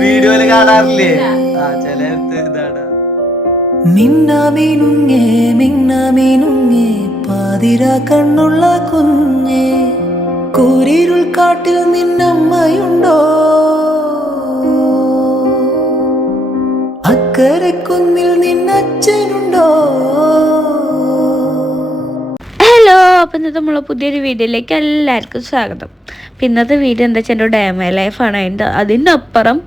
വീഡിയോയിൽ കാണാറില്ലേ? ആ ചിലത്ത് ഇതാണ്. മിന്നാമിനുങ്ങേ മിന്നാമിനുങ്ങേ പാതിര കണ്ണുള്ള കുഞ്ഞേ. കൂരിരുൾ കാട്ടിൽ നിന്നമ്മയുണ്ടോ? അക്കരെ കുന്നിൽ നിന്നച്ഛനുണ്ടോ? നമ്മളെ പുതിയൊരു വീഡിയോയിലേക്ക് എല്ലാവർക്കും സ്വാഗതം. അപ്പം ഇന്നത്തെ വീഡിയോ എന്താ വെച്ചാൽ എന്റെ ഡാമേ ലൈഫാണ്. അതിന്റെ അതിനപ്പുറം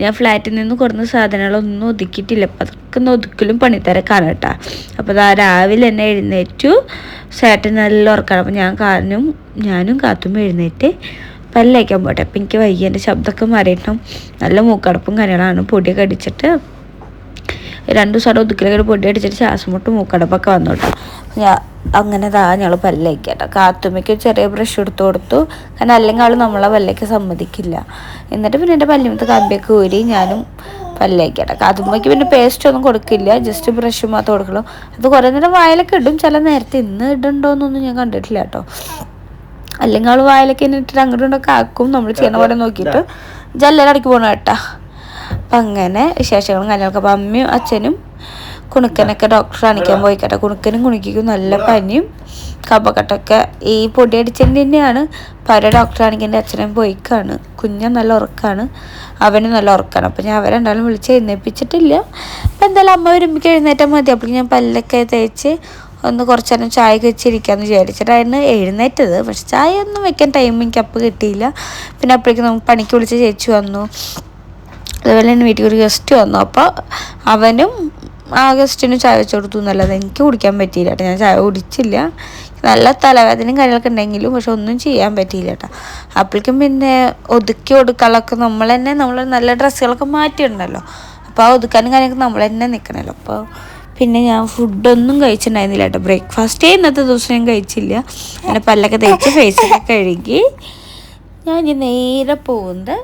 ഞാൻ ഫ്ലാറ്റിൽ നിന്ന് കുറഞ്ഞ സാധനങ്ങളൊന്നും ഒതുക്കിയിട്ടില്ല. അപ്പം അതൊക്കെ ഒതുക്കലും പണിത്തിരക്കാണ് കേട്ടോ. അപ്പോൾ അതാ രാവിലെ തന്നെ എഴുന്നേറ്റു. ചേട്ടൻ നല്ല ഉറക്കാണ്. അപ്പം ഞാൻ കാനും ഞാനും കാത്തും എഴുന്നേറ്റ് പല്ലേക്കാൻ പോട്ടെ. അപ്പം എനിക്ക് വയ്യ. എന്റെ ശബ്ദമൊക്കെ മാറിയിട്ടും നല്ല മൂക്കടപ്പും കാര്യങ്ങളാണ്. പൊടിയൊക്കെ അടിച്ചിട്ട് രണ്ട് ദിവസം അവിടെ ഒതുക്കിലൊക്കെ പൊടി അടിച്ചിട്ട് ശ്വാസം മുട്ട് മൂക്കടപ്പൊക്കെ വന്നു ഞാൻ അങ്ങനെ താ ഞങ്ങൾ പല്ലേക്ക് കേട്ടോ കാത്തുമ്മയ്ക്ക് ചെറിയ ബ്രഷ് എടുത്തു കൊടുത്തു. കാരണം അല്ലെങ്കിൽ ആൾ നമ്മളെ പല്ലേക്ക് സമ്മതിക്കില്ല. എന്നിട്ട് പിന്നെ എന്റെ പല്ലിമത്ത് കമ്പിയൊക്കെ ഊരി ഞാനും പല്ലേക്ക് കേട്ടോ കാത്തുമ്മയ്ക്ക് പിന്നെ പേസ്റ്റ് ഒന്നും കൊടുക്കില്ല. ജസ്റ്റ് ബ്രഷ് മാത്രം കൊടുക്കുള്ളൂ. അത് കുറേ നേരം വായലൊക്കെ ഇടും. ചില നേരത്തെ ഇന്ന് ഇടണ്ടോന്നൊന്നും ഞാൻ കണ്ടിട്ടില്ല കേട്ടോ. അല്ലെങ്കിൽ ആൾ വായലൊക്കെ ഇട്ടിട്ട് അങ്ങോട്ടും ഇങ്ങോട്ടൊക്കെ ആക്കും. നമ്മൾ ചെയ്യണ പോലെ നോക്കിയിട്ട് ജല്ലലടക്കി പോകണം കേട്ടാ. അപ്പം അങ്ങനെ വിശേഷങ്ങളും കാര്യങ്ങളൊക്കെ. അപ്പം അമ്മയും അച്ഛനും കുണുക്കനൊക്കെ ഡോക്ടറെ കാണിക്കാൻ പോയി കേട്ടോ കുണുക്കനും കുണുക്കിക്കും നല്ല പനിയും കപകട്ടൊക്കെ ഈ പൊടി അടിച്ചതിന് തന്നെയാണ് പല ഡോക്ടറെ എന്റെ അച്ഛനും പോയിക്കാണ്. കുഞ്ഞ നല്ല ഉറക്കാണ്. അവന് നല്ല ഉറക്കാണ്. അപ്പം ഞാൻ അവരെന്തായാലും വിളിച്ച് എഴുന്നേപ്പിച്ചിട്ടില്ല. അപ്പം എന്തായാലും അമ്മ വരുമ്പോൾ എഴുന്നേറ്റാൽ മതി. അപ്പോൾ ഞാൻ പല്ലൊക്കെ തേച്ച് ഒന്ന് കുറച്ച് നേരം ചായ വെച്ചിരിക്കാമെന്ന് വിചാരിച്ചിട്ടായിരുന്നു എഴുന്നേറ്റത്. പക്ഷെ ചായ ഒന്നും വെക്കാൻ ടൈം എനിക്ക് അപ്പം കിട്ടിയില്ല. പിന്നെ അപ്പോഴേക്കും നമുക്ക് പണിക്ക് വിളിച്ച് ചേച്ചി വന്നു. അതുപോലെ തന്നെ വീട്ടിൽ ഒരു ഗസ്റ്റ് വന്നു. അപ്പോൾ അവനും ആ ഗസ്റ്റിന് ചായ വെച്ച് കൊടുത്തു എന്നല്ലാതെ എനിക്ക് കുടിക്കാൻ പറ്റിയില്ല കേട്ടോ. ഞാൻ ചായ കുടിച്ചില്ല. നല്ല തലവേദനയും കാര്യങ്ങളൊക്കെ ഉണ്ടെങ്കിലും പക്ഷെ ഒന്നും ചെയ്യാൻ പറ്റിയില്ല കേട്ടോ. അപ്പോഴേക്കും പിന്നെ ഒതുക്കി കൊടുക്കാനൊക്കെ നമ്മൾ തന്നെ നമ്മൾ നല്ല ഡ്രസ്സുകളൊക്കെ മാറ്റിയിട്ടുണ്ടല്ലോ. അപ്പോൾ ആ ഒതുക്കാനും കാര്യങ്ങളൊക്കെ നമ്മൾ തന്നെ നിൽക്കണമല്ലോ. അപ്പോൾ പിന്നെ ഞാൻ ഫുഡൊന്നും കഴിച്ചിട്ടുണ്ടായിരുന്നില്ല കേട്ടോ. ബ്രേക്ക്ഫാസ്റ്റേ ഇന്നത്തെ ദിവസം ഞാൻ കഴിച്ചില്ല. അങ്ങനെ പല്ലൊക്കെ തേച്ച് ഒക്കെ കഴുകി ഞാൻ ഇനി നേരെ പോകുന്നത്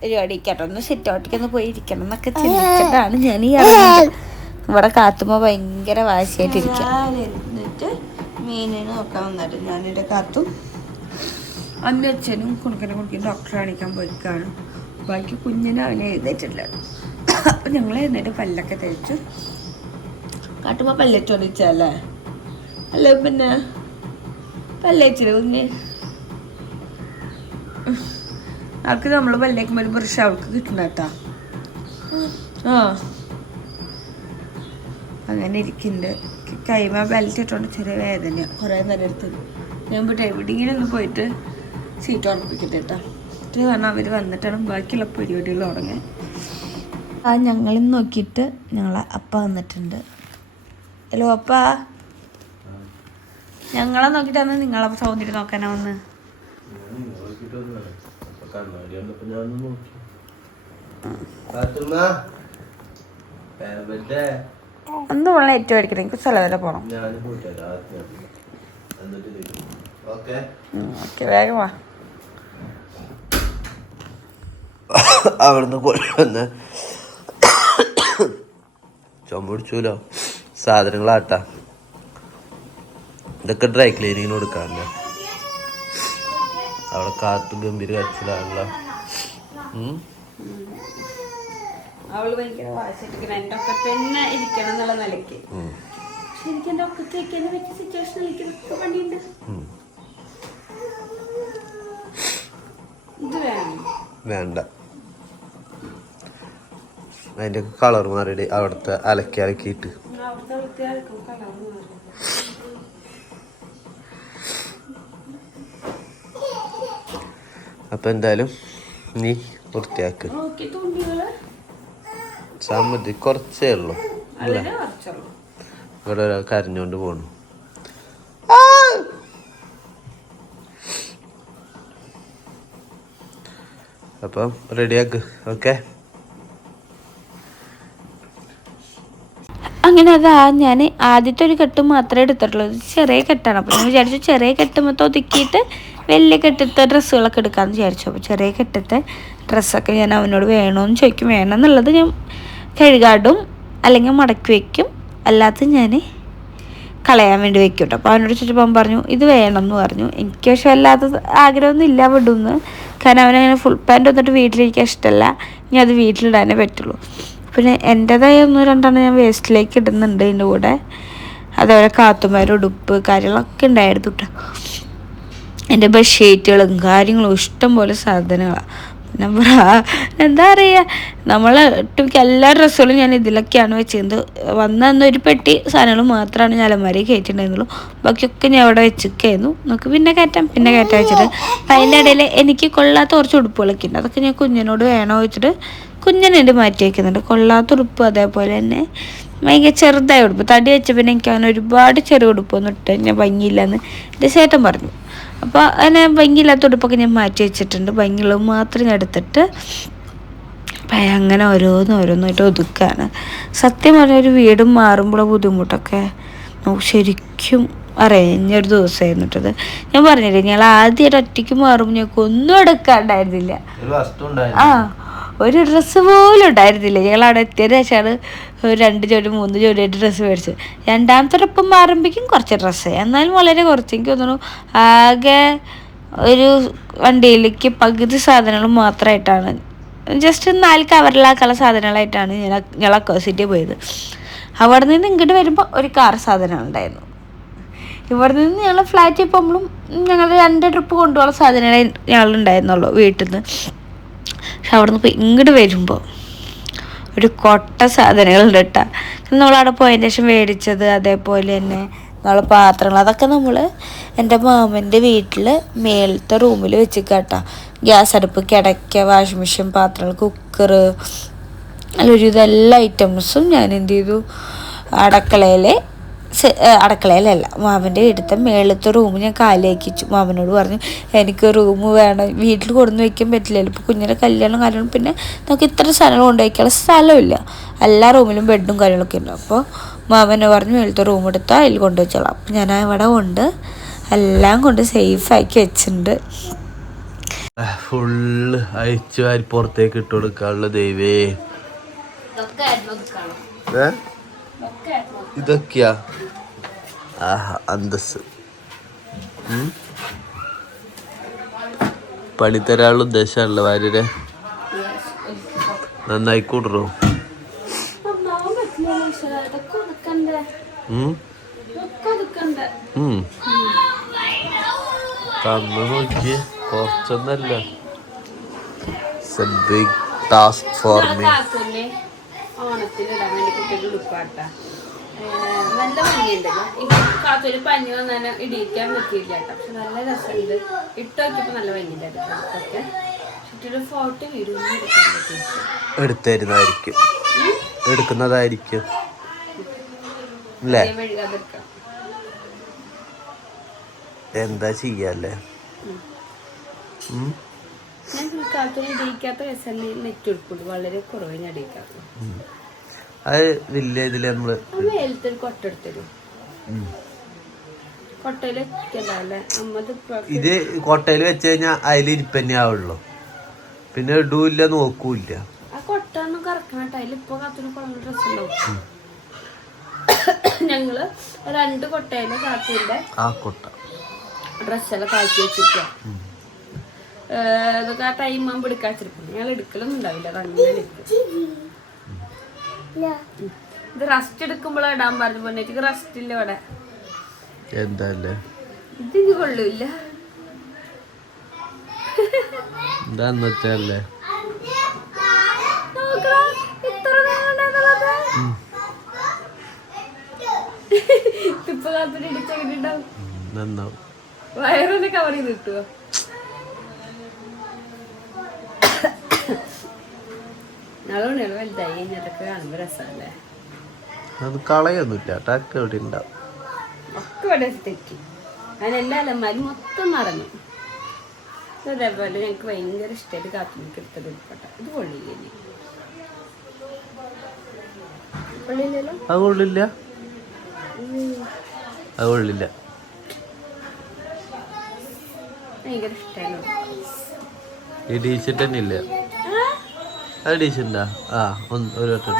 പരിപാടി കേട്ടോ ഒന്ന് സിറ്റ് പോയി ഇരിക്കണം എന്നൊക്കെ ചിന്തിച്ചിട്ടാണ് ഞാൻ ഈ ഇവിടെ കാത്തുമ്പോൾ ഭയങ്കര വാശിയായിട്ടിരിക്കും. എന്നിട്ട് മീനിനെ നോക്കാൻ വന്നിട്ട് ഞാനെന്റെ കാത്തും അമ്മ അച്ഛനും കുണുക്കനെ കുടിക്കും ഡോക്ടറെ കാണിക്കാൻ പോയിക്കാണ് ബാക്കി കുഞ്ഞിനെ അവനെ എഴുന്നേറ്റില്ല അപ്പം ഞങ്ങൾ എഴുന്നേറ്റ് പല്ലൊക്കെ തേച്ചു കാട്ടുമ്പോൾ പല്ലേറ്റ് ഒടിച്ചല്ലേ അല്ല? പിന്നെ പല്ലേച്ചില്ല കുഞ്ഞ്? അവൾക്ക് നമ്മൾ പല്ലേക്കുമ്പോൾ ഒരു ബ്രഷ് അവൾക്ക് കിട്ടണ കേട്ടാ. ആ. അങ്ങനെ ഇരിക്കുന്നുണ്ട് കൈമ ബെൽറ്റ് ഇട്ടുകൊണ്ട് ചെറിയ വേദന കുറേ നേരം ഞാൻ പോയിട്ട് എവിടെയെങ്കിലും ഒന്ന് പോയിട്ട് സീറ്റ് ഉറപ്പിക്കട്ടെ കേട്ടോ. ഇത് കാരണം അവർ വന്നിട്ടാണ് ബാക്കിയുള്ള പരിപാടികൾ തുടങ്ങി ആ ഞങ്ങളിൽ നോക്കിയിട്ട് ഞങ്ങളെ അപ്പ വന്നിട്ടുണ്ട്. ഹലോ അപ്പ. ഞങ്ങളെ നോക്കിയിട്ടാണ് നിങ്ങളെ സൗന്ദര്യം നോക്കാനാ വന്ന് എന്ത് വെള്ളം ഏറ്റവും അടിക്കണം. എനിക്ക് സ്ഥലം വരെ പോകണം ഓക്കെ? വേഗം വാ. അവിടുന്ന് കൊണ്ടുവന്ന് വന്ന് പിടിച്ചൂലോ? സാധനങ്ങളാട്ടാ. ഇതൊക്കെ ഡ്രൈ ക്ലീനിങ്ങിന് കൊടുക്കാറില്ല? അവിടെ കാത്തു ഗംഭീര. അവൾ ഭയങ്കര എന്റെ തന്നെ ഇരിക്കണം എന്നുള്ള നിലയ്ക്ക്. എന്റെ പറ്റിയ പണിയുണ്ട്. ഇത് വേണം. വേണ്ട. അതിന്റെ കളർ മാറിയിട്ട് അവിടുത്തെ അലക്കി അലക്കിയിട്ട്. അവിടുത്തെ വൃത്തിയാർക്കും അപ്പൊ എന്തായാലും നീ വൃത്തിയാക്ക്. സമ്മതി കുറച്ചേ ഉള്ളൂ. അല്ലേ ഇവിടെ ഒരാൾ കരഞ്ഞോണ്ട് പോണു. അപ്പം റെഡിയാക്ക് ഓക്കെ? അങ്ങനെ അതാ ഞാൻ ആദ്യത്തെ ഒരു കെട്ട് മാത്രമേ എടുത്തിട്ടുള്ളൂ. ചെറിയ കെട്ടാണ്. അപ്പോൾ ഞാൻ വിചാരിച്ചു ചെറിയ കെട്ട് മൊത്തം ഒതുക്കിയിട്ട് വലിയ കെട്ടത്തെ ഡ്രസ്സുകളൊക്കെ എടുക്കാമെന്ന് വിചാരിച്ചു. അപ്പോൾ ചെറിയ കെട്ടത്തെ ഡ്രസ്സൊക്കെ ഞാൻ അവനോട് വേണമെന്ന് ചോദിക്കും. വേണമെന്നുള്ളത് ഞാൻ കഴുകാടും അല്ലെങ്കിൽ മടക്കി വയ്ക്കും അല്ലാത്ത ഞാൻ കളയാൻ വേണ്ടി വെക്കും കേട്ടോ അപ്പോൾ അവനോട് ചോദിച്ചപ്പോൾ പറഞ്ഞു ഇത് വേണം എന്ന് പറഞ്ഞു. എനിക്ക് പക്ഷേ അല്ലാത്ത ആഗ്രഹമൊന്നും ഇല്ല വിടുന്ന് കാരണം അവനങ്ങനെ ഫുൾ പാന്റ് വന്നിട്ട് വീട്ടിലിരിക്കാൻ ഇഷ്ടമല്ല ഇനി അത് വീട്ടിലിടാനേ പറ്റുള്ളൂ. പിന്നെ എന്റെതായ ഒന്നോ രണ്ടെണ്ണം ഞാൻ വേസ്റ്റിലേക്ക് ഇടുന്നുണ്ട് ഇതിന്റെ കൂടെ. അതേപോലെ കാത്തുമാരുടെ ഉടുപ്പ് കാര്യങ്ങളൊക്കെ ഉണ്ടായിരുന്നു കേട്ടോ എന്റെ ബെഡ്ഷീറ്റുകളും കാര്യങ്ങളും ഇഷ്ടം പോലെ സാധനങ്ങളാണ് പിന്നെ എന്താ പറയുക നമ്മൾ ഒട്ടുമിക്ക എല്ലാ ഡ്രസ്സുകളും ഞാൻ ഇതിലൊക്കെയാണ് വെച്ചിരുന്നത്. വന്ന ഒരു പെട്ടി സാധനങ്ങൾ മാത്രമാണ് ഞാൻ അലമാരി കയറ്റിയിട്ടുണ്ടായിരുന്നുള്ളൂ. ബാക്കിയൊക്കെ ഞാൻ അവിടെ വെച്ചിരിക്കായിരുന്നു. നമുക്ക് പിന്നെ കയറ്റാം പിന്നെ കയറ്റാൻ വെച്ചിട്ട്. അപ്പം അതിന്റെ ഇടയിൽ എനിക്ക് കൊള്ളാത്ത കുറച്ച് ഉടുപ്പുകളൊക്കെ ഉണ്ട്. അതൊക്കെ ഞാൻ കുഞ്ഞിനോട് വേണോ വെച്ചിട്ട് കുഞ്ഞിനെ മാറ്റി വയ്ക്കുന്നുണ്ട് കൊള്ളാത്ത ഉടുപ്പ് അതേപോലെ തന്നെ. ഭയങ്കര ചെറുതായ ഉടുപ്പ്. തടി വെച്ച പിന്നെ എനിക്ക് അങ്ങനെ ഒരുപാട് ചെറിയ ഉടുപ്പൊന്നും ഇട്ട് ഞാൻ ഭംഗിയില്ലെന്ന് എന്റെ ചേട്ടൻ പറഞ്ഞു. അപ്പോൾ അതിനെ ഭംഗിയില്ലാത്ത ഉടുപ്പൊക്കെ ഞാൻ മാറ്റി വെച്ചിട്ടുണ്ട്. ഭംഗിയുള്ളത് മാത്രം ഞാൻ എടുത്തിട്ട് അപ്പം അങ്ങനെ ഓരോന്ന് ഓരോന്നായിട്ട് ഒതുക്കാണ്. സത്യം പറഞ്ഞ ഒരു വീടും മാറുമ്പോൾ ബുദ്ധിമുട്ടൊക്കെ നമുക്ക് ശരിക്കും അറിയഞ്ഞൊരു ദിവസമായിരുന്നു കേട്ടത്. ഞാൻ പറഞ്ഞില്ലേ ഞങ്ങൾ ആദ്യമായിട്ട് ഒറ്റയ്ക്ക് മാറുമ്പോൾ ഞങ്ങൾക്ക് ഒന്നും എടുക്കാണ്ടായിരുന്നില്ല ആ ഒരു ഡ്രസ്സ് പോലും ഉണ്ടായിരുന്നില്ല. ഞങ്ങൾ അവിടെ എത്തിയതിന് ശേഷമാണ് രണ്ട് ജോഡി മൂന്ന് ജോഡിയായിട്ട് ഡ്രസ്സ് മേടിച്ചത്. രണ്ടാമത്തെ ട്രിപ്പ് മാറുമ്പോഴേക്കും കുറച്ച് ഡ്രസ്സ് എന്നാലും വളരെ കുറച്ച്. എനിക്ക് തോന്നുന്നു ആകെ ഒരു വണ്ടിയിലേക്ക് പകുതി സാധനങ്ങൾ മാത്രമായിട്ടാണ്. ജസ്റ്റ് നാല് കവറിലാക്കാനുള്ള സാധനങ്ങളായിട്ടാണ് ഞാൻ ഞങ്ങൾ അക്കോസിറ്റി പോയത്. അവിടെ നിന്ന് ഇങ്ങോട്ട് വരുമ്പോൾ ഒരു കാർ സാധനം ഉണ്ടായിരുന്നു. ഇവിടെ നിന്ന് ഞങ്ങൾ ഫ്ലാറ്റിൽ പോകുമ്പോഴും ഞങ്ങൾ രണ്ട് ട്രിപ്പ് കൊണ്ടുപോകാനുള്ള സാധനങ്ങളെ ഞങ്ങളുണ്ടായിരുന്നുള്ളൂ വീട്ടിൽ നിന്ന് പക്ഷെ അവിടെ നിന്ന് ഇപ്പോൾ ഇങ്ങോട്ട് വരുമ്പോൾ ഒരു കൊട്ട സാധനങ്ങളുണ്ട് കേട്ടോ നമ്മളവിടെ പോയതിന് ശേഷം മേടിച്ചത് അതേപോലെ തന്നെ നമ്മളെ പാത്രങ്ങൾ അതൊക്കെ നമ്മൾ എന്റെ മാമന്റെ വീട്ടിൽ മേലത്തെ റൂമിൽ വെച്ച് കേട്ടോ ഗ്യാസ് അടുപ്പ് കിടക്ക വാഷിംഗ് മെഷീൻ പാത്രങ്ങൾ കുക്കർ ഒരു ഇതെല്ലാ ഐറ്റംസും ഞാൻ എന്ത് ചെയ്തു? അടുക്കളയിലെ അടുക്കളയിലല്ല. മാമന്റെ വീട്ടിലത്തെ മേളത്തെ റൂം ഞാൻ കാലിയാക്കിച്ചു. മാമനോട് പറഞ്ഞു എനിക്ക് റൂം വേണം. വീട്ടിൽ കൊണ്ടുവന്ന് വെക്കാൻ പറ്റില്ലല്ലോ. ഇപ്പോൾ കുഞ്ഞിന്റെ കല്യാണം കാര്യങ്ങളും പിന്നെ നമുക്ക് ഇത്ര സാധനങ്ങൾ കൊണ്ടുവയ്ക്കാനുള്ള സ്ഥലമില്ല. എല്ലാ റൂമിലും ബെഡും കാര്യങ്ങളൊക്കെ ഉണ്ട്. അപ്പോൾ മാമനെ പറഞ്ഞു മേളത്തെ റൂം എടുത്താൽ അതിൽ കൊണ്ടു വെച്ചോളാം. അപ്പം ഞാൻ അവിടെ കൊണ്ട് എല്ലാം കൊണ്ട് സേഫാക്കി വെച്ചിട്ടുണ്ട്. ഫുള്ള് അയച്ചു വാരി പുറത്തേക്ക് ഇട്ട് കൊടുക്കാനുള്ള ദൈവേ. ഏ? ഇതൊക്കെയാ? ആഹാ അന്തസ് പണിത്തരാനുള്ള പണി തരാനുള്ള ഉദ്ദേശമല്ല ഭാര്യരെ. നന്നായി ഉം. തന്നു നോക്കി കുറച്ചൊന്നല്ല. ടാസ്ക് ഫോർ മീ ഓണത്തിന് ഇടാൻ വേണ്ടി കുട്ടികൾ ഉടുപ്പാട്ട നല്ല ഭംഗിയുണ്ട്. എനിക്ക് കാത്തൊരു പനി വന്നാൽ ഇടിയിക്കാൻ പറ്റിയില്ല കേട്ടോ. പക്ഷെ നല്ല രസമുണ്ട്. ഇട്ട് നോക്കിയപ്പോൾ നല്ല ഭംഗിയുണ്ടായിരുന്നു ഉടുപ്പൊക്കെ കുട്ടിയുടെ ഫോട്ടോ വീടും എടുത്തായിരുന്നായിരിക്കും എടുക്കുന്നതായിരിക്കും. അല്ലേ? എന്താ ചെയ്യല്ലേ. ഞാൻ കാത്തൊരു ഇടിയിക്കാത്ത രസം നെറ്റ് എടുക്കുള്ളൂ വളരെ കുറവ് ഞാൻ ഇടിയിക്കാത്ത അത് വലിയ ഇതിൽ നമ്മൾ കൊട്ടയിൽ ഇത് കൊട്ടയിൽ വെച്ച് കഴിഞ്ഞാൽ അതിൽ ഇരിപ്പന്നെ ആവുള്ളൂ. പിന്നെ ഇടൂല്ല നോക്കൂല്ല. ഞങ്ങൾ രണ്ട് കൊട്ടയിൽ കാത്തിന്റെ ആ കൊട്ട. ഡ്രസ്സെല്ലാം കാച്ചി വെച്ചിട്ട് ഇതൊക്കെ ആ ടൈം ആകുമ്പോൾ എടുക്കാച്ചിരിക്കും ഞങ്ങൾ എടുക്കലൊന്നും ഉണ്ടാവില്ല. അത് അങ്ങനെ എടുക്കും. ഉം. ഇത് റെസ്റ്റ് എടുക്കുമ്പോഴാണ് ഇടാൻ പറഞ്ഞു പൊന്നേക്ക് റെസ്റ്റ് ഇല്ല ഇവിടെ. എന്താ ഇതിന് ഇത് ഇത് കൊള്ളൂല്ല എന്താ അന്നത്തെ അല്ലേ നോക്കടാ, ഇത്ര നീളമുണ്ടെന്നുള്ളത്. ഇപ്പൊ കാത്തൊരു ഇടിച്ചെങ്ങനെയുണ്ടാവും നന്നാവും വയറൊന്ന് കവർ ചെയ്ത് കിട്ടുമോ വലുതായി കാണുമ്പോൾ രസമല്ലേ അത് കളയൊന്നുമില്ല ടക്ക് എവിടെ ഉണ്ടാവും? ഒക്കെ ഇവിടെ തെറ്റി. അതിനെല്ലാ അലമാരും മൊത്തം നിറഞ്ഞു ഇത് അതേപോലെ ഞങ്ങൾക്ക് ഭയങ്കര ഇഷ്ടമായിട്ട് കാത്തുനിക്ക് എടുത്തത് ഉൾപ്പെട്ടെ. ഇത് കൊള്ളില്ലേ ഇനി? കൊള്ളില്ലല്ലോ അത് കൊള്ളില്ല അത് കൊള്ളില്ല ഭയങ്കര ഇഷ്ടമായിരുന്നു ഈ തന്നെ ഇല്ല. അത് ആ ഒരു വട്ടം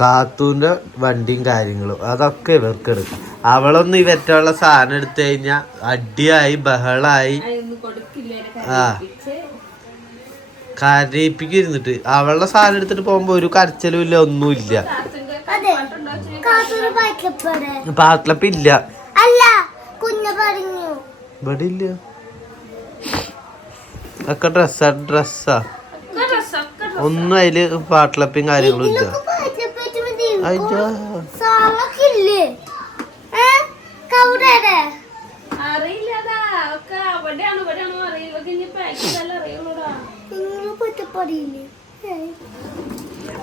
കാത്തൂന്റെ വണ്ടിയും കാര്യങ്ങളും അതൊക്കെ ഇവർക്ക് എടുക്കും. അവളൊന്നും ഇവറ്റുള്ള സാധനം എടുത്തു കഴിഞ്ഞാ അടിയായി ബഹളായി. ആ. കരയിപ്പിക്കിരുന്നിട്ട് അവളുടെ സാധനം എടുത്തിട്ട് പോകുമ്പോ ഒരു കരച്ചലും ഇല്ല ഒന്നുമില്ല. കാസർഗോഡ് പായ്ക്കപ്പാട് പാത്ലപ്പ് ഇല്ല. അല്ല കുഞ്ഞ് പറഞ്ഞു. ഇവിടെ ഇല്ല. ഒക്കെ ഡ്രസ്സാ ഡ്രസ്സാ ഒന്നും അതിൽ പാട്ടിലപ്പയും കാര്യങ്ങളും ഇല്ല.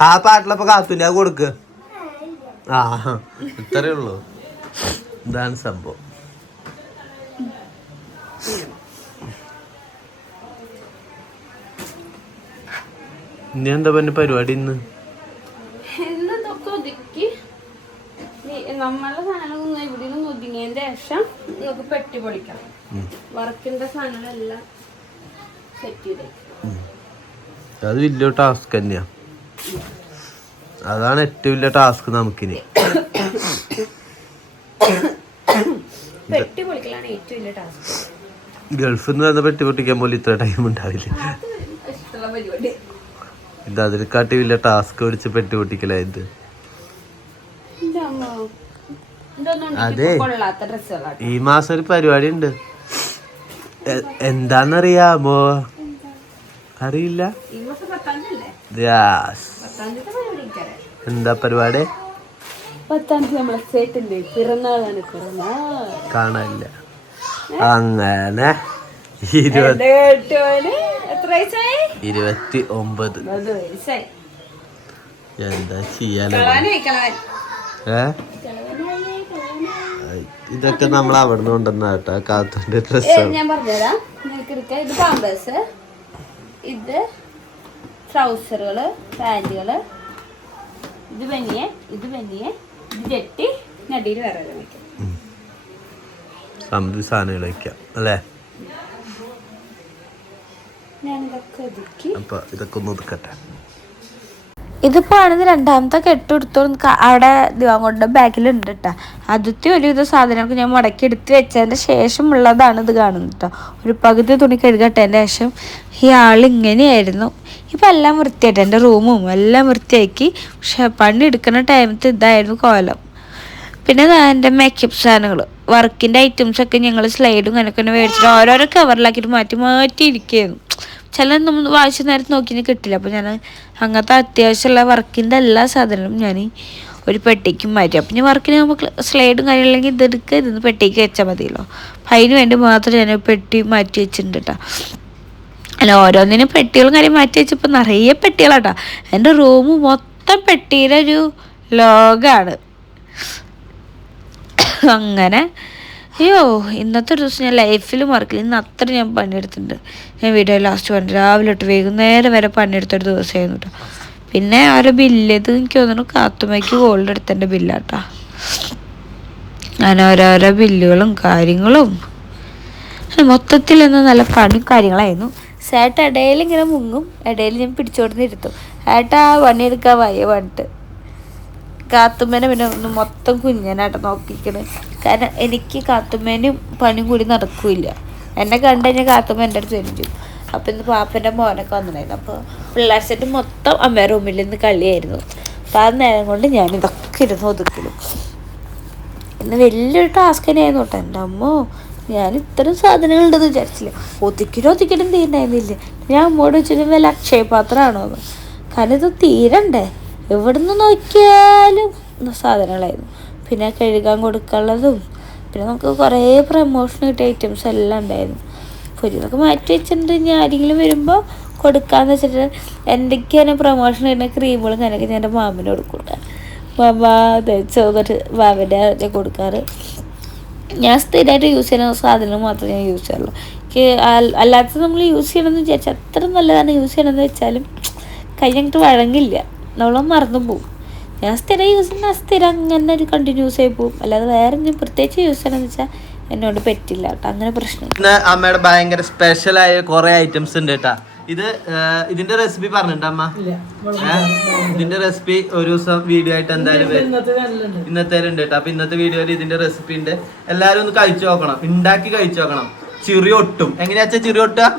ആ പാട്ടിലപ്പൊ കാത്തൂല കൊടുക്ക്. ആ ഇത്രേ ഉള്ളൂ. ഇതാണ് സംഭവം. ഇനി എന്താ പറഞ്ഞ പരിപാടി ഇന്ന്? എന്നതൊക്കെ ഒതുക്കി? നീ- നമ്മളുടെ സാധനങ്ങളൊന്നും എവിടെയും ഒതുങ്ങിയതിന്റെ ശേഷം നമുക്ക് പെട്ടി പൊളിക്കണം വർക്കിന്റെ സാധനങ്ങളെല്ലാം സെറ്റ് ചെയ്തേ അത് വലിയ ടാസ്ക് തന്നെയാ. അതാണ് ഏറ്റവും വലിയ ടാസ്ക് നമുക്കിനി. പെട്ടി പൊളിക്കലാണ് ഏറ്റവും വലിയ ടാസ്ക് ഗൾഫിൽ നിന്ന് പെട്ടി പൊട്ടിക്കാൻ പോലും ഇത്ര ടൈം ഉണ്ടാവില്ല. ഇത് അതിനെക്കാട്ടി വലിയ ടാസ്ക് പിടിച്ച് പെട്ടി പൊട്ടിക്കലായത് അതെ. ഈ മാസം ഒരു പരിപാടി ഉണ്ട്. എന്താന്നറിയാമോ? അറിയില്ല. എന്താ പരിപാടി? കാണാനില്ല. അങ്ങനെ. ഇരുപത്തി ഒമ്പത്. എന്താ ചെയ്യാനോ? ഇതൊക്കെ നമ്മൾ അവിടെ നിന്ന് കൊണ്ടുവന്ന കേട്ടോ കാത്തുന്റെ ഡ്രസ് ഞാൻ പറഞ്ഞുതരാം. ഇത് പാമ്പേഴ്സ്. ഇത് ട്രൗസറുകൾ പാന്റുകൾ. ഇത് ബനിയെ ഇത് ബനിയെ ഇത് ജെട്ടി നടിയിൽ വേറെ വെക്കാം. വയ്ക്കും സമൃദ്ധി സാധനങ്ങൾ വയ്ക്കാം അല്ലേ? ഞാനിതൊക്കെ ആണെങ്കിൽ ഇതൊക്കെ ഒന്ന് ഒതുക്കട്ടെ. ഇതിപ്പോൾ ആണിത് രണ്ടാമത്തെ കെട്ടെടുത്തോ അവിടെ ദിവാങ്കോട്ടിന്റെ ബാഗിലുണ്ട് കേട്ടോ ആദ്യത്തെ ഒരുവിധ സാധനമൊക്കെ ഞാൻ മുടക്കി എടുത്ത് വെച്ചതിന്റെ ശേഷമുള്ളതാണ് ഇത് കാണുന്നത് കേട്ടോ ഒരു പകുതി തുണി കഴുകട്ടതിന്റെ ശേഷം ഈ ആൾ ഇങ്ങനെയായിരുന്നു. ഇപ്പം എല്ലാം വൃത്തിയായിട്ട് എന്റെ റൂമും എല്ലാം വൃത്തിയാക്കി. പക്ഷെ പണി എടുക്കുന്ന ടൈമത്ത് ഇതായിരുന്നു കോലം. പിന്നെ എന്റെ മേക്കപ്പ് സാധനങ്ങൾ വർക്കിന്റെ ഐറ്റംസ് ഒക്കെ ഞങ്ങൾ സ്ലൈഡും കണക്കെ മേടിച്ചിട്ട് ഓരോരോ കവറിലാക്കിയിട്ട് മാറ്റി മാറ്റി ഇരിക്കുകയായിരുന്നു ചില നമ്മൾ വായിച്ച നേരത്ത് നോക്കി കിട്ടില്ല. അപ്പോൾ ഞാൻ അങ്ങനത്തെ അത്യാവശ്യമുള്ള വർക്കിന്റെ എല്ലാ സാധനങ്ങളും ഞാൻ ഒരു പെട്ടിക്ക് മാറ്റി. അപ്പം ഞാൻ വർക്കിന് നമുക്ക് സ്ലൈഡും കാര്യമില്ലെങ്കിൽ ഇതെടുക്കുക ഇതൊന്ന് പെട്ടിക്ക് വെച്ചാൽ മതിയല്ലോ. അപ്പം അതിന് വേണ്ടി മാത്രം ഞാൻ പെട്ടി മാറ്റി വെച്ചിട്ടുണ്ട് കേട്ടോ അല്ല ഓരോന്നിനും പെട്ടികളും കാര്യം മാറ്റി വെച്ചപ്പോൾ നിറയെ പെട്ടികളാട്ടോ എന്റെ റൂം മൊത്തം പെട്ടിയുടെ ഒരു ലോകമാണ് അങ്ങനെ. അയ്യോ ഇന്നത്തെ ഒരു ദിവസം ഞാൻ ലൈഫിൽ മറക്കില്ല ഇന്ന് അത്ര ഞാൻ പണിയെടുത്തിട്ടുണ്ട്. ഞാൻ വീഡിയോ ലാസ്റ്റ് പറഞ്ഞു രാവിലെ തൊട്ട് വൈകുന്നേരം വരെ പണിയെടുത്തൊരു ദിവസമായിരുന്നു കേട്ടോ പിന്നെ ഓരോ ബില്ല് ഇത് എനിക്ക് തോന്നുന്നു കാത്തുമ്മയ്ക്ക് ഗോൾഡ് എടുത്തതിന്റെ ബില്ലാട്ടാ അങ്ങനെ ഓരോരോ ബില്ലുകളും കാര്യങ്ങളും. മൊത്തത്തിൽ ഇന്ന് നല്ല പണി കാര്യങ്ങളായിരുന്നു. സേട്ട ഇടയിൽ ഇങ്ങനെ മുങ്ങും. ഇടയിൽ ഞാൻ പിടിച്ചോടുന്നിരുത്തും ഏട്ടാ പണിയെടുക്കാൻ വയ്യ പറഞ്ഞിട്ട് കാത്തുമ്മേനെ പിന്നെ മൊത്തം കുഞ്ഞനായിട്ട് നോക്കിക്കണ്. കാരണം എനിക്ക് കാത്തുമ്മേനും പണിയും കൂടി നടക്കൂല എന്നെ കണ്ടു കാത്തുമ്മ എന്റെ അടുത്ത് വരും അപ്പം ഇന്ന് പാപ്പന്റെ മോനൊക്കെ വന്നിട്ടുണ്ടായിരുന്നു. അപ്പോൾ പിള്ളേർ സെറ്റ് മൊത്തം അമ്മ റൂമിൽ നിന്ന് കളിയായിരുന്നു. അപ്പം ആ നേരം കൊണ്ട് ഞാൻ ഇതൊക്കെ ഇരുന്ന് ഒതുക്കലും ഇന്ന് വലിയൊരു ടാസ്ക് തന്നെയായിരുന്നു കേട്ടോ എന്റെ അമ്മോ ഞാൻ ഇത്തരം സാധനങ്ങളുണ്ടെന്ന് വിചാരിച്ചില്ല. ഒതുക്കിനും ഒതുക്കിനും തീരുണ്ടായിരുന്നില്ല ഞാൻ അമ്മോട് വെച്ചിട്ട് വല്ല അക്ഷയപാത്രമാണോ എന്ന് കാരണം ഇത് തീരണ്ടേ. എവിടെ നിന്ന് നോക്കിയാലും സാധനങ്ങളായിരുന്നു. പിന്നെ കഴുകാൻ കൊടുക്കാനുള്ളതും പിന്നെ നമുക്ക് കുറേ പ്രമോഷൻ കിട്ടിയ ഐറ്റംസ് എല്ലാം ഉണ്ടായിരുന്നു. ഇതൊക്കെ മാറ്റി വെച്ചിട്ടുണ്ട്. ഇനി ആരെങ്കിലും വരുമ്പോൾ കൊടുക്കാന്ന് വെച്ചിട്ട് എന്തൊക്കെയാണ് പ്രമോഷൻ കിട്ടുന്ന ക്രീമുകളും കാര്യമൊക്കെ ഞാൻ എന്റെ മാമിന് കൊടുക്കൂട്ടാ മാമ തേച്ചോന്നിട്ട് മാമിന്റെ ഞാൻ കൊടുക്കാറ്. ഞാൻ സ്ഥിരമായിട്ട് യൂസ് ചെയ്യുന്ന സാധനം മാത്രമേ ഞാൻ യൂസ് ചെയ്യാറുള്ളൂ. എനിക്ക് അല്ലാത്തത് നമ്മൾ യൂസ് ചെയ്യണമെന്ന് വിചാരിച്ചാൽ അത്ര നല്ലതാണ് യൂസ് ചെയ്യണമെന്ന് വെച്ചാലും കൈ ഞങ്ങൾക്ക് വഴങ്ങില്ല. നമ്മൾ മറന്നു പോകും ഞാൻ സ്ഥിരം യൂസ് ചെയ്യുന്ന സ്ഥിരം അങ്ങനെ ഒരു കണ്ടിന്യൂസ് ആയി പോകും. അല്ലാതെ വേറെ ഞാൻ പ്രത്യേകിച്ച് യൂസ് ചെയ്യണമെന്ന് വെച്ചാൽ എന്നോട് പറ്റില്ല കേട്ടോ. അങ്ങനെ പ്രശ്നം ഇന്ന് അമ്മയുടെ ഭയങ്കര സ്പെഷ്യൽ ആയ കുറെ ഐറ്റംസ് ഉണ്ട് കേട്ടാ. ഇത് ഇതിന്റെ റെസിപ്പി പറഞ്ഞിട്ടുണ്ട് അമ്മ? ഇതിന്റെ റെസിപ്പി ഒരു ദിവസം വീഡിയോ ആയിട്ട് എന്തായാലും വരും. ഇന്നത്തെ ഉണ്ട് കേട്ടോ. അപ്പൊ ഇന്നത്തെ വീഡിയോയിൽ ഇതിന്റെ റെസിപ്പി ഉണ്ട്. എല്ലാരും ഒന്ന് കഴിച്ചു നോക്കണം. ഉണ്ടാക്കി കഴിച്ചു നോക്കണം. ചിറി ഒട്ടും. എങ്ങനെയാച്ചാ ചിറി ഒട്ടുക?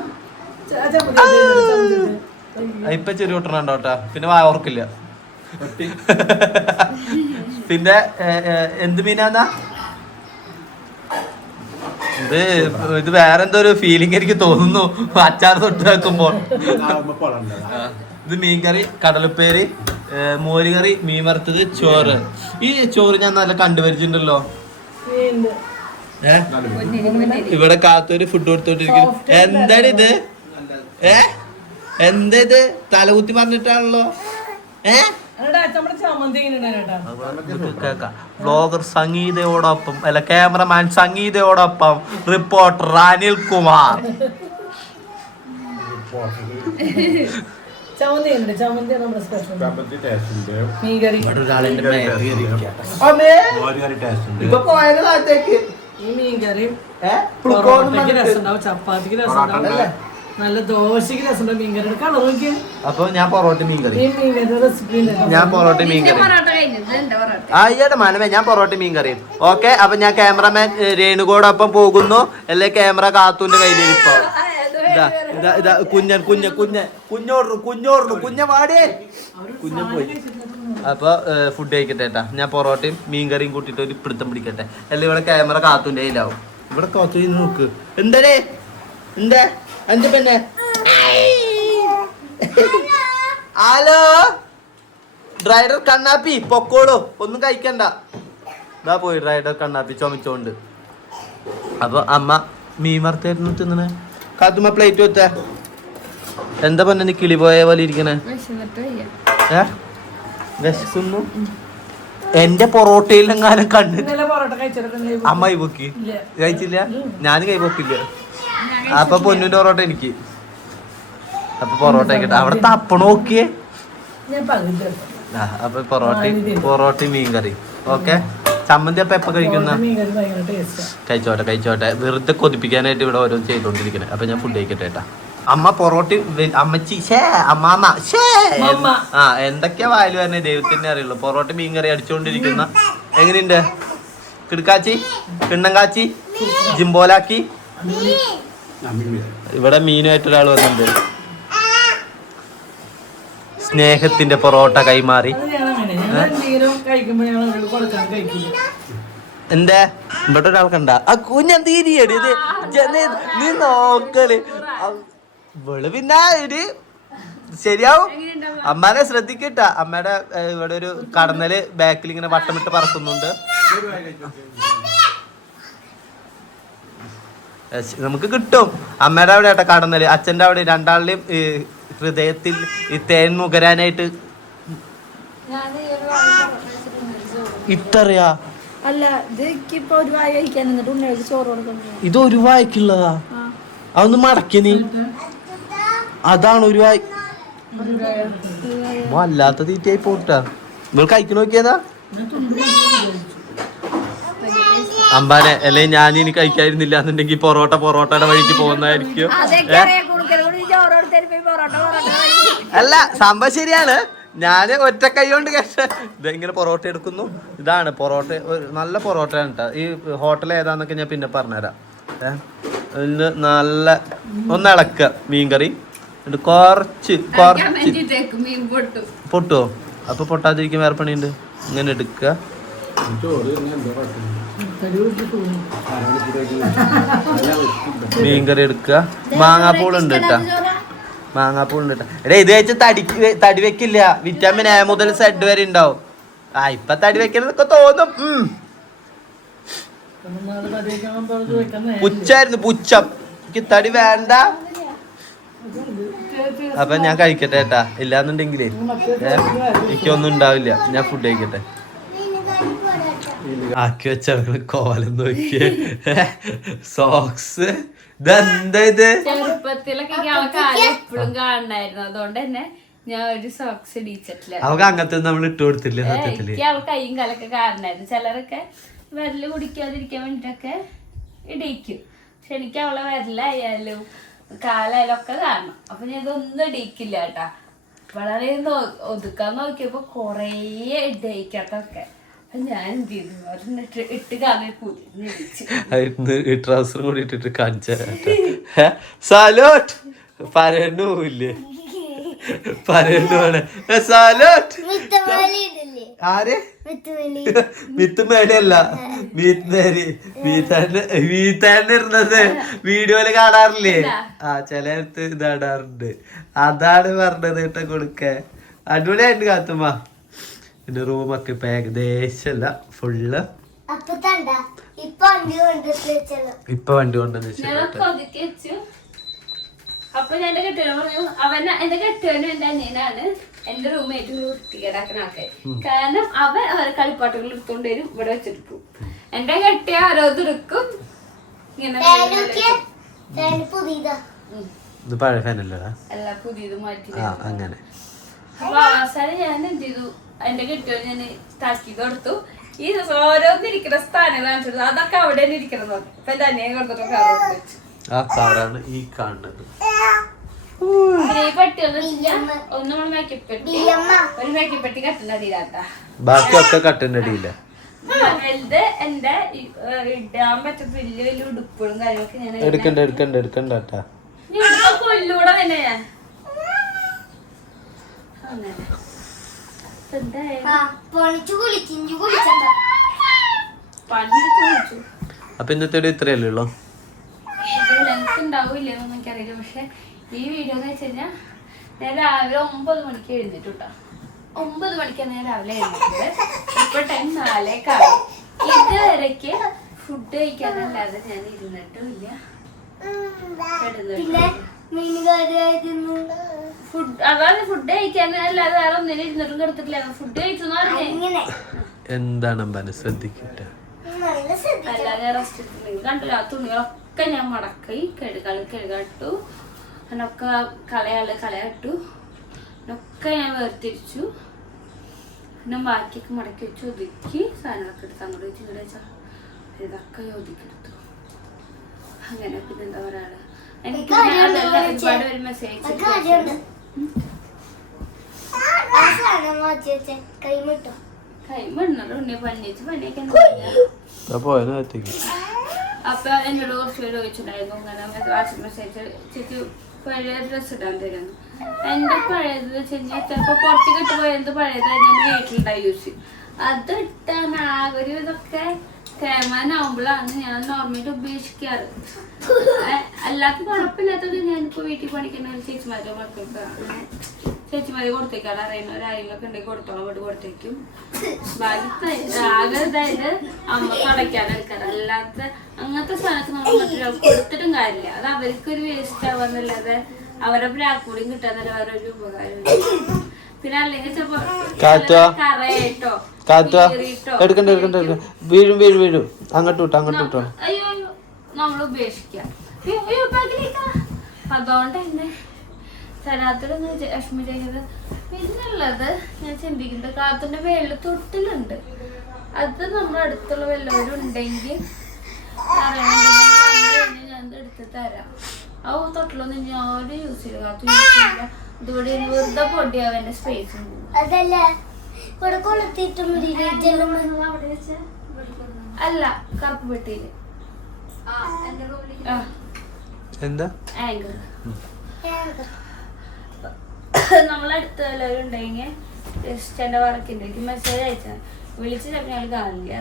ഇപ്പൊ ചെറിയ കുട്ടനുണ്ടോട്ടാ കേട്ടാ പിന്നെ വായ ഓർക്കില്ല. പിന്നെ എന്ത് മീനാന്നാ? ഇത് ഇത് വേറെ എന്തോ ഒരു ഫീലിംഗ് എനിക്ക് തോന്നുന്നു. അച്ചാർ തൊട്ട് വെക്കുമ്പോൾ. ഇത് മീൻകറി കടലപ്പേര് മോരുകറി മീൻ വറുത്തത് ചോറ്. ഈ ചോറ് ഞാൻ നല്ല കണ്ടുപരിച്ചിട്ടുണ്ടല്ലോ ഏ? ഇവിടെ കാത്തൊരു ഫുഡ് കൊടുത്തോണ്ടിരിക്കുന്നു. എന്താണ് ഇത് ഏ? എന്താ ഇത് തലകുത്തി പറഞ്ഞിട്ടാണല്ലോ. ഏ? ബ്ലോഗർ സംഗീതയോടൊപ്പം അല്ല ക്യാമറമാൻ സംഗീതയോടൊപ്പം റിപ്പോർട്ടർ അനിൽ കുമാർ. ചപ്പാത്തിക്ക് മീൻകറി നല്ല ദോശക്ക് രസമുണ്ടാവും മീൻകറിയുടെ കളർ അപ്പൊ ഞാൻ പൊറോട്ട മീൻ കറി ഈ മീൻകറിയുടെ റെസിപ്പി ഞാൻ പൊറോട്ട മീൻ കറി ആ ഈയുടെ മനമേ ഞാൻ പൊറോട്ട മീൻ കറി ഓക്കെ അപ്പൊ ഞാൻ ക്യാമറമാൻ രേണുകോടൊപ്പം പോകുന്നു. അല്ലെ ക്യാമറ കാത്തുന്റെ കയ്യിലിരിപ്പോ ഇപ്പൊ. കുഞ്ഞൻ കുഞ്ഞ കുഞ്ഞ കുഞ്ഞോടുന്നു കുഞ്ഞോടുന്നു കുഞ്ഞ വാടേ കുഞ്ഞ പോയി. അപ്പൊ ഫുഡ് കഴിക്കട്ടെ ഏട്ടാ. ഞാൻ പൊറോട്ടയും മീൻ കറിയും കൂട്ടിട്ട് ഒരു പിടുത്തം പിടിക്കട്ടെ. അല്ലെ ഇവിടെ ക്യാമറ കാത്തുന്റെ കയ്യിലാവും. ഇവിടെ കാത്തു നോക്ക്. എന്തേ എന്താ? എന്താ പിന്നെ? ഹലോ? ഡ്രൈഡർ കണ്ണാപ്പി പൊക്കോളൂ. ഒന്നും കഴിക്കണ്ട. ഇതാ പോയി ഡ്രൈഡർ കണ്ണാപ്പി ചുമച്ചോണ്ട്. അപ്പൊ അമ്മ മീൻ വറുത്തായിരുന്നു തിന്നണ. കാത്തുമ്മ പ്ലേറ്റ് വെച്ച. എന്താ പറഞ്ഞ നീ കിളി പോയ പോലെ ഇരിക്കണേ? ഏ? വിശക്കുന്നു. എന്റെ പൊറോട്ടയിലെങ്ങാനും കണ്ണ് അമ്മ കൈപ്പൊക്കി കഴിച്ചില്ല? ഞാൻ കൈപ്പൊക്കില്ല അപ്പൊ പൊന്നിന്റെ പൊറോട്ട എനിക്ക്. അപ്പൊ പൊറോട്ട ആയിക്കട്ടെ. അവിടെ തപ്പണ നോക്കിയേ. അപ്പൊ പൊറോട്ടയും പൊറോട്ടയും മീൻ കറി ഓക്കെ? ചമ്മന്തി അപ്പൊ എപ്പോ കഴിക്കുന്ന? പൊറോട്ട കഴിച്ചോട്ടെ കഴിച്ചോട്ടെ. വെറുതെ കൊതിപ്പിക്കാനായിട്ട് ഇവിടെ ഓരോ ചെയ്തോണ്ടിരിക്കണേ അപ്പൊ ഞാൻ ഫുഡ് കഴിക്കട്ടെ ഏട്ടാ അമ്മ പൊറോട്ടി അമ്മച്ചി ഷേ അമ്മാമ്മ ഷേ മമ്മ. ആ എന്തൊക്കെയാ വായിൽ വരുന്നത് ദൈവത്തിന്റെ അറിയുള്ളൂ. പൊറോട്ട മീൻ കറി അടിച്ചുകൊണ്ടിരിക്കുന്ന എങ്ങനെയുണ്ട്? കിടക്കാച്ചി കിണ്ണങ്കാച്ചി ജിംബോലാക്കി. ഇവിടെ മീനുമായിട്ട് ഒരാൾ വന്നിട്ടുണ്ട്. സ്നേഹത്തിന്റെ പൊറോട്ട കൈമാറി. എന്താ? ഇവിടെ ഒരാൾ കണ്ട. ആ കുഞ്ഞെന്ത് തീരിയടി നീ- നോക്കൽ. ഇവൾ പിന്നെ ഒരു ശരിയാവും. അമ്മാനെ ശ്രദ്ധിക്കട്ട. അമ്മയുടെ ഇവിടെ ഒരു കടന്നൽ ബാക്കിൽ ഇങ്ങനെ വട്ടമിട്ട് പറക്കുന്നുണ്ട് നമുക്ക് കിട്ടും. അമ്മയുടെ അവിടെ ആട്ടെ കടന്നൽ അച്ഛന്റെ അവിടെ രണ്ടാളുടെയും ഹൃദയത്തിൽ ഈ തേൻ നുകരാനായിട്ട് ഇത്രയാ അല്ല ഇത് ഒരു വായ്ക്കുള്ളതാ? അതൊന്ന് മടക്കി നീ. അതാണ് ഒരു വായി വല്ലാത്ത തീറ്റയായി പോട്ടാ. നിങ്ങൾ കഴിക്കണ നോക്കിയതാ? അമ്പാനെ അല്ലെ ഞാൻ ഇനി കഴിക്കായിരുന്നില്ല എന്നുണ്ടെങ്കിൽ പൊറോട്ട പൊറോട്ടയുടെ വഴിക്ക് പോകുന്നതായിരിക്കും? അല്ല സംഭവം ശരിയാണ്. ഞാൻ ഒറ്റ കൈ കൊണ്ട് കേട്ട ഇങ്ങനെ പൊറോട്ട എടുക്കുന്നു. ഇതാണ് പൊറോട്ട നല്ല പൊറോട്ടയാണ് കേട്ടോ ഈ ഹോട്ടൽ ഏതാന്നൊക്കെ ഞാൻ പിന്നെ പറഞ്ഞുതരാം. ഏ? നല്ല ഒന്ന് ഇളക്കുക മീൻകറി. എന്നിട്ട് കുറച്ച് കുറച്ച്. പൊട്ടുവോ? അപ്പൊ പൊട്ടാതിരിക്കും വേറെ പണിയുണ്ട്. ഇങ്ങനെ എടുക്കുക മീൻകറി എടുക്കുക. മാങ്ങാപ്പൂളുണ്ട് കേട്ടാ. മാങ്ങാപ്പൂളുണ്ട് കേട്ടാ. എടാ ഇത് വെച്ച് തടി തടി വെക്കില്ല. വിറ്റാമിൻ എ മുതൽ സെഡ് വരെ ഉണ്ടാവും. ആ ഇപ്പൊ തടി വെക്കണമെന്നൊക്കെ തോന്നും. പുച്ചായിരുന്നു പുച്ഛം. എനിക്ക് തടി വേണ്ട. അപ്പൊ ഞാൻ കഴിക്കട്ടെ ഏട്ടാ ഇല്ലാന്നുണ്ടെങ്കിലേ. എനിക്കൊന്നും ഉണ്ടാവില്ല. ഞാൻ ഫുഡ് കഴിക്കട്ടെ. ആക്കി വെച്ചവൾ കോലം നോക്കിയേ. സോക്സ് ഇതെന്താ ഇത്? ചെറുപ്പത്തിലൊക്കെ എപ്പോഴും കാണണായിരുന്നു അതുകൊണ്ട് തന്നെ ഞാൻ ഒരു സോക്സ് ഇടിച്ചിട്ടില്ല. അവൾക്ക് അങ്ങനത്തെ നമ്മൾ ഇട്ട് കൊടുത്തില്ല സത്യത്തിൽ. എനിക്ക് അവൾ കൈയും കാലൊക്കെ കാണണായിരുന്നു ചിലരൊക്കെ വിരൽ കുടിക്കാതിരിക്കാൻ വേണ്ടിട്ടൊക്കെ ഇടിക്കും. പക്ഷെ എനിക്ക് അവളെ വിരലായാലും കാലായാലൊക്കെ കാണണം. അപ്പൊ ഞാൻ ഇതൊന്നും ഇടിക്കില്ല കേട്ടാ. വളരെ ഒതുക്കാൻ നോക്കിയപ്പോ കൊറേ ഇടയിക്കാത്തൊക്കെ ഇട്ട് ഇട്ട് ട്രൗസർ കൂടി ഇട്ടിട്ട് കാണിച്ച സാലോട്ട്. പരന്നുമില്ലേ പരന്നുമാണ് സാലോട്ട് വിത്തുമലി ഇടില്ലേ ആര് വിത്തുമലി വിത്ത് മേടിയല്ല വീത്ത് മേരി വീത്താണ്ട് വീത്താണ്ട് ഇരുന്നത്. വീഡിയോയിൽ കാണാറില്ലേ? ആ ചിലയിടത്ത് ഇതാടാറുണ്ട് അതാണ് പറഞ്ഞത് കേട്ടോ കൊടുക്ക അടിപൊളിയായിട്ട് കാത്തുമ്മ. എന്റെ റൂമൊക്കെ ഇപ്പൊ ഏകദേശല്ല ഫുള്ള് ഇപ്പൊ വണ്ടി കൊണ്ടെന്ന് വെച്ചു അപ്പൊ ഞാൻ എന്റെ കെട്ടിയവൻ പറഞ്ഞു അവൻ എന്റെ കെട്ടിയവനും എന്റെ അനിയനാണ് എന്റെ റൂം ഏറ്റവും വൃത്തികേടാക്കുന്ന ആൾക്കാർ കാരണം അവൻ അവരെ കളിപ്പാട്ടുകൾ എടുത്തോണ്ട് വരും ഇവിടെ വെച്ചെടുക്കും എന്റെ കെട്ടിയ ആരോ ഇതെടുക്കും ഇങ്ങനെ അല്ല തേന് ഇത് പഴയ ഫാനല്ലടാ അല്ല പുതിയത് മാറ്റി അങ്ങനെ. അപ്പൊ അവസാനം ഞാൻ എന്ത് ചെയ്തു? എന്റെ കെട്ടിയോ ഞാൻ താക്കീത് കൊടുത്തു. ഈ ദിവസം ഓരോന്നിരിക്കുന്ന സ്ഥാനം കാണിച്ചു അതൊക്കെ അവിടെ തന്നെ ഇരിക്കണം ഇപ്പൊ അപ്പൊ എന്റെ കൊടുത്തിട്ടൊക്കെ അവിടെ ആ കാറാണ് ഈ കാണുന്നത്. ബാക്കിയൊക്കെ കട്ടിന്റെ അടിയില്ല വലുത് എന്റെ ഇടാൻ പറ്റുന്ന വലിയ വലിയ ഉടുപ്പുകളും കാര്യങ്ങളൊക്കെ ഞാൻ എടുക്കണ്ട എടുക്കണ്ട എടുക്കണ്ട കൊല്ലൂടെ തന്നെ അങ്ങനെ. അപ്പൊ ഇന്നത്തെ ഇത്രയല്ലേ ഉള്ളൂ? ഉണ്ടാവില്ല എനിക്കറിയില്ല. പക്ഷെ ഈ വീഡിയോ എന്ന് വെച്ച് കഴിഞ്ഞാൽ ഞാൻ രാവിലെ ഒമ്പത് മണിക്ക് എഴുന്നേറ്റ് കേട്ടോ ഒമ്പത് മണിക്കാണ് ഞാൻ രാവിലെ എഴുന്നേറ്റത്. ഇപ്പൊ ടൈം നാലേക്കാണ്. ഇതുവരെക്ക് ഫുഡ് കഴിക്കാനല്ലാതെ ഞാൻ ഇരുന്നിട്ടുമില്ല പിന്നെ മീനുകാരായിരുന്നു ഫുഡ് അതാണ് ഫുഡ് കഴിക്കാൻ അല്ലാതെ വേറെ ഒന്നിനും ഇരുന്നിട്ടും കിടത്തിട്ടില്ല. ഫുഡ് ഇങ്ങനെ എന്താണ് അമ്പാനെ ശ്രദ്ധിക്കട്ടെ? അല്ലാതെ റെസ്റ്റ് കണ്ടില്ല ആ തുണികളൊക്കെ ഞാൻ മടക്കി കഴുകാളി കഴുകാട്ടു അതിനൊക്കെ കളയാൾ കളയാട്ടു അതിനൊക്കെ ഞാൻ വേർതിരിച്ചു. പിന്നെ ബാക്കിയൊക്കെ മടക്കി വെച്ച് ഒതുക്കി സാധനങ്ങളൊക്കെ എടുത്ത് അങ്ങോട്ട് വെച്ച് ഇവിടെ വെച്ചാൽ ഇതൊക്കെ ഒതുക്കിയെടുത്തു അങ്ങനെ പിന്നെ എന്താ പറയാ? എനിക്ക് ഒരുപാട് ഒരു മെസ്സേജ് അപ്പൊ എന്നോട് കുറച്ച് പേര് ചോദിച്ചിട്ടുണ്ടായിരുന്നു. അങ്ങനെ വാട്സപ്പ് മെസ്സേജ് ചേച്ചി പഴയ ഡ്രസ്സ് ഇടാൻ തരുന്നു. എന്റെ പഴയത് കഴിഞ്ഞാൽ ചിലപ്പോ പുറത്തേക്ക് ഇട്ട് പോയത് പഴയതായി ഞാൻ വീട്ടിലുണ്ടായി യൂസ് ചെയ്യും. അത് ഇട്ടാൻ ആകെ ഒരു ഇതൊക്കെ കേമാനാവുമ്പോഴാണ് ഞാൻ നോർമലി ഉപേക്ഷിക്കാറ്. അല്ലാത്ത കുഴപ്പമില്ലാത്തത് ഞാനിപ്പോ വീട്ടിൽ പഠിക്കുന്ന ഒരു ചേച്ചിമാരോ മക്കൾക്ക് അങ്ങനെ ചേച്ചിമാരെ കൊടുത്തേക്കാണ് അറിയുന്നവരാരെങ്കിലും ഉണ്ടെങ്കിൽ കൊടുത്തോളം വീട് കൊടുത്തേക്കും. ബാക്കി ആകെ ഇതായത് അമ്മ തുടയ്ക്കാൻ എടുക്കാറ്. അല്ലാത്ത അങ്ങനത്തെ സാധനത്തിന് നമ്മൾ മറ്റൊരാൾക്ക് കൊടുത്തിട്ടും കാര്യമില്ല. അത് അവർക്കൊരു വേസ്റ്റ് ആവാന്നല്ലാതെ അവരെ പ്രാക്കൂടിയും കിട്ടാന്നല്ല വേറെ ഒരു ഉപകാരം പിന്നെ അല്ലെങ്കിൽ ചിലപ്പോ കറയായിട്ടോ. കാറ്റാ എടുക്കണ്ട എടുക്കണ്ട എടുക്കണ്ട. വീഴും വീഴും വീഴും. അങ്ങോട്ട് വിട്ടോ അങ്ങോട്ട് വിട്ടോ. നമ്മൾ ഉപേക്ഷിക്കാം. അതുകൊണ്ട് തന്നെ ലക്ഷ്മി ചെയ്തത് പിന്നുള്ളത് ഞാൻ ചിന്തിക്കുന്നത് കാത്തിന്റെ വേളിൽ തൊട്ടിലുണ്ട്. അത് നമ്മുടെ അടുത്തുള്ള വല്ലവരും ഉണ്ടെങ്കിൽ ഞാൻ ഇത് എടുത്ത് തരാം. ആ തൊട്ടിലൊന്നും ഞാൻ യൂസ് ചെയ്യില്ല കാത്തു യൂസ് ചെയ്യില്ല ഇതുകൂടി വെറുതെ പൊടിയാവന്റെ സ്പേസ് അതല്ല? ഇവിടെ കൊളുത്തിട്ടും അല്ല കറുപ്പ് പെട്ടിയിൽ. എന്താ? ആങ്കർ. നമ്മളടുത്ത് എല്ലാവരും ഉണ്ടെങ്കിൽ ജസ്റ്റ് എന്റെ വർക്കിന്റെ മെസ്സേജ് അയച്ചാൽ വിളിച്ച് ഞങ്ങൾ കാണില്ല.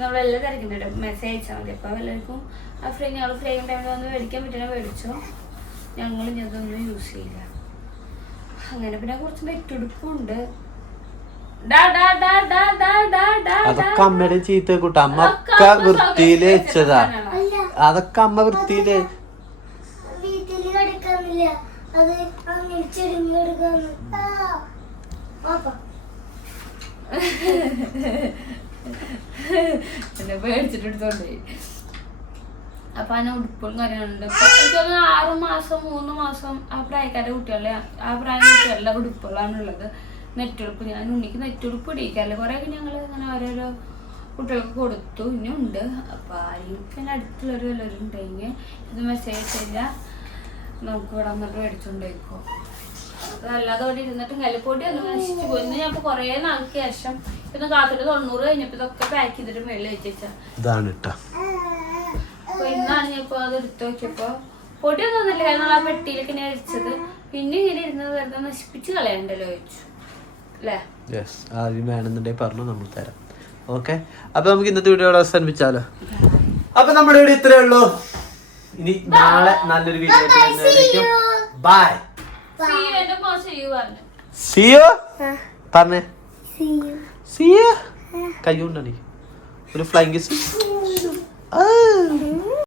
നമ്മളെല്ലാം തിരക്കുന്നുണ്ട് മെസ്സേജ് അയച്ചാൽ മതി. അപ്പോൾ എല്ലാവർക്കും ആ ഫ്രീ ഞങ്ങൾ ഫ്രീ ടൈമിൽ വന്ന് മേടിക്കാൻ പറ്റുന്ന മേടിച്ചോ. ഞങ്ങൾ ഇതൊന്നും യൂസ് ചെയ്യില്ല. അങ്ങനെ പിന്നെ കുറച്ച് ഡാ അതൊക്കെ അമ്മയുടെ ചീത്ത കൂട്ട. അമ്മ ഒക്കെ വൃത്തിയിൽ വെച്ചതാ. അതൊക്കെ അമ്മ വൃത്തിയിൽ. എന്നെ അപ്പൊ അതിന് ഉടുപ്പും കാര്യങ്ങളുണ്ട്. ഇപ്പൊ എനിക്ക് ആറ് മാസം മൂന്ന് മാസം ആ പ്രായക്കാരുടെ കുട്ടികളുടെ ആ പ്രായം കുട്ടികളുടെ ഉടുപ്പുകളാണ് ഉള്ളത്. നെറ്റുടുപ്പ് ഞാൻ ഉണ്ണിക്ക് നെറ്റുടുപ്പ് ഇടിക്കാറില്ല. കുറെ ഒക്കെ ഞങ്ങൾ അങ്ങനെ ഓരോരോ കുട്ടികൾക്ക് കൊടുത്തു. ഇനി ഉണ്ട്. അപ്പൊ ആരെങ്കിലും അടുത്തുള്ളൊരു വല്ലവരും ഉണ്ടെങ്കിൽ ഇത് മെസ്സേജ് ചെയ്താൽ നമുക്ക് ഇവിടെ വന്നിട്ട് മേടിച്ചോണ്ടേക്കോ അതല്ലാതെ അവിടെ ഇരുന്നിട്ട് കല്ലിപ്പൊടി ഒന്ന് നശിച്ചു പോയി. ഇന്ന് ഞാൻ കൊറേ നാൾക്ക് ശേഷം ഇന്ന് കാത്തിട്ട് തൊണ്ണൂറ് കഴിഞ്ഞപ്പോ ഇതൊക്കെ പാക്ക് ചെയ്തിട്ട് മേളിൽ വെച്ചാ ഇതാണ് അപ്പോൾ അപ്പൊ ഇന്നാണ് ഞാൻ ഇപ്പോൾ അത് എടുത്തു നോക്കിയപ്പോ പൊടിയൊന്നും ഒന്നുമില്ല കാരണം ആ പെട്ടിയിലേക്ക് ഞാൻ അടിച്ചത് പിന്നെ ഇങ്ങനെ ഇരുന്നത് വെറുതെ നശിപ്പിച്ച് കളയണ്ടല്ലോ ചോദിച്ചു. യെസ് ആദ്യം വേണമെന്നുണ്ടെങ്കിൽ പറഞ്ഞു നമ്മൾ തരാം. ഓക്കെ അപ്പൊ നമുക്ക് ഇന്നത്തെ വീഡിയോ ഇവിടെ അവസാനിപ്പിച്ചാലോ? അപ്പൊ നമ്മുടെ വീഡിയോ ഇത്രേ ഉള്ളൂ. ഇനി നാളെ നല്ലൊരു വീഡിയോ ബൈ സിയോ പറഞ്ഞേ. സിയോ കൈ കൊണ്ടാണ് ഒരു ഫ്ലൈങ് കിസ്